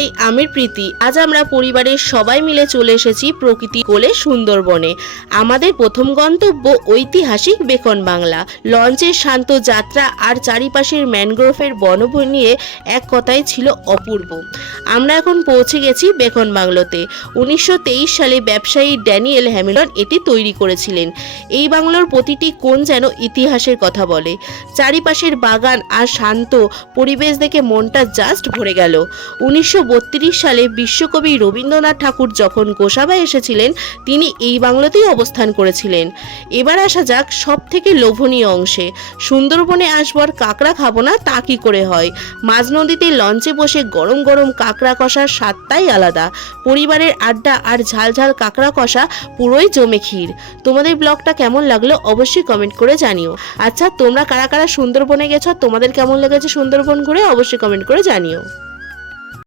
High, আমি প্রীতি। আজ আমরা পরিবারের সবাই মিলে চলে এসেছি প্রকৃতি কোলে সুন্দরবনে। আমাদের প্রথম গন্তব্য ঐতিহাসিক বেকন বাংলা। লঞ্চের শান্ত যাত্রা আর চারিপাশের ম্যানগ্রোভের বনভূমি নিয়ে এক কথায় ছিল অপূর্ব। আমরা এখন পৌঁছে গেছি বেকন বাংলোতে। 1923 সালে ব্যবসায়ী ড্যানিয়েল হ্যামিল্টন এটি তৈরি করেছিলেন। এই বাংলোর প্রতিটি কোণ যেন ইতিহাসের কথা বলে। চারিপাশের বাগান আর শান্ত পরিবেশ দেখে মনটা জাস্ট ভরে গেল। 1932 সালে বিশ্বকবি রবীন্দ্রনাথ ঠাকুর যখন গোসাবায় এসেছিলেন, তিনি এই বাংলোতেই অবস্থান করেছিলেন। এবার আসা যাক সব থেকে লোভনীয় অংশে। সুন্দরবনে আসবার কাঁকড়া খাবো না তা কি করে হয়? মাঝ নদীতে লঞ্চে বসে গরম গরম কাঁকড়া কষার স্বাদটাই আলাদা। পরিবারের আড্ডা আর ঝাল ঝাল কাঁকড়া কষা পুরোই জমে ক্ষীর। তোমাদের ব্লগটা কেমন লাগলো অবশ্যই কমেন্ট করে জানিও। আচ্ছা, তোমরা কারা কারা সুন্দরবনে গেছো, তোমাদের কেমন লেগেছে সুন্দরবন ঘুরে অবশ্যই কমেন্ট করে জানিও।